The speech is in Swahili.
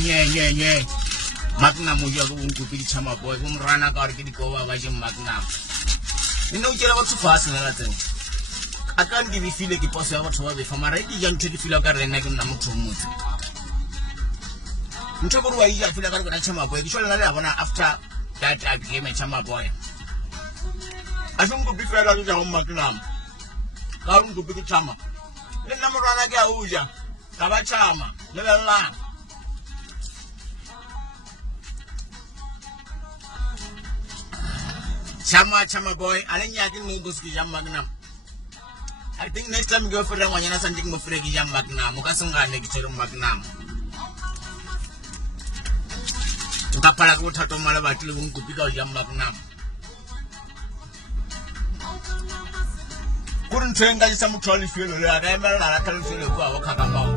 nye Magnum uja ko unku pili chama boy rana ka ke di ko wa je Magnum ina o tshela batho fast na lateng a ka ndi bi file ke poso ya batho ba be fa mara di ja ntse di fila ka rena ke nna motho mmotse ntse go ruwa ija fila ka re chama boy ke tshwana le a bona after that I became a chama boy a shong go bi fela ke ja go Magnum ka re go bi ke chama le nna mo rana ke a uja ka ba chama le la Chama boy, I think I can go to Jam Magnum. I think next time you go for them when you're something of Fregi Jam Magnum, Mukasanga lecture Magnum. Kapala would have to Malabat to pick out Jam Magnum. Couldn't train that some trolley fuel, I remember I can't feel a Kakamba.